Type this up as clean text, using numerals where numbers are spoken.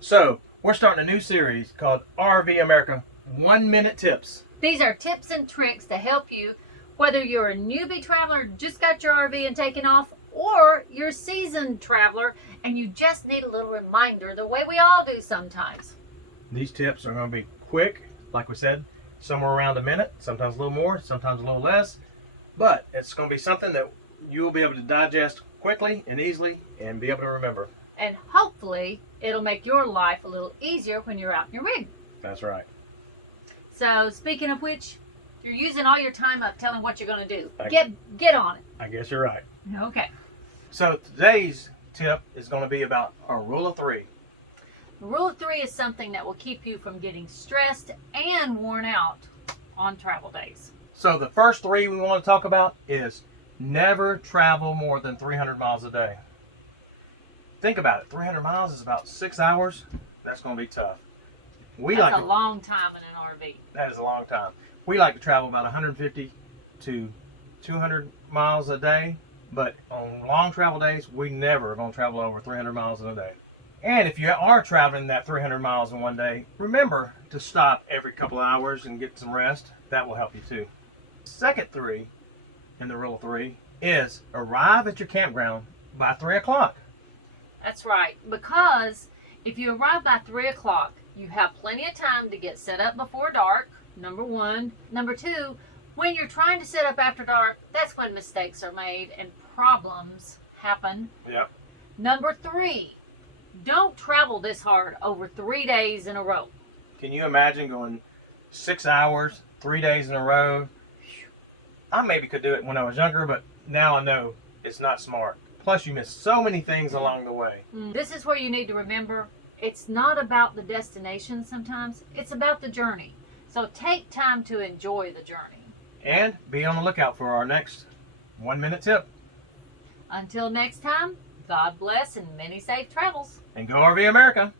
So, we're starting a new series called RV America 1 Minute Tips. These are tips and tricks to help you, whether you're a newbie traveler, just got your RV and taking off, or you're a seasoned traveler and you just need a little reminder the way we all do sometimes. These tips are going to be quick, like we said, somewhere around a minute, sometimes a little more, sometimes a little less. But it's going to be something that you'll be able to digest quickly and easily and be able to remember. And hopefully it'll make your life a little easier when you're out in your rig. That's right. So speaking of which, you're using all your time up telling what you're going to do. I- Get on it. I guess you're right. Okay. So today's tip is going to be about a rule of three. The rule of three is something that will keep you from getting stressed and worn out on travel days. So the first three we want to talk about is never travel more than 300 miles a day. Think about it. 300 miles is about 6 hours. That's going to be tough. That's a long time in an RV. That is a long time. We like to travel about 150 to 200 miles a day, but on long travel days, we never are going to travel over 300 miles in a day. And if you are traveling that 300 miles in one day, remember to stop every couple of hours and get some rest. That will help you too. Second three in the rule of three is arrive at your campground by 3 o'clock. That's right, because if you arrive by 3 o'clock, you have plenty of time to get set up before dark, number one. Number two, when you're trying to set up after dark, that's when mistakes are made and problems happen. Yep. Number three, don't travel this hard over 3 days in a row. Can you imagine going 6 hours, 3 days in a row? I maybe could do it when I was younger, but now I know it's not smart. Plus, you miss so many things along the way. This is where you need to remember, it's not about the destination sometimes, it's about the journey. So take time to enjoy the journey. And be on the lookout for our next 1 minute tip. Until next time, God bless and many safe travels. And go RV America!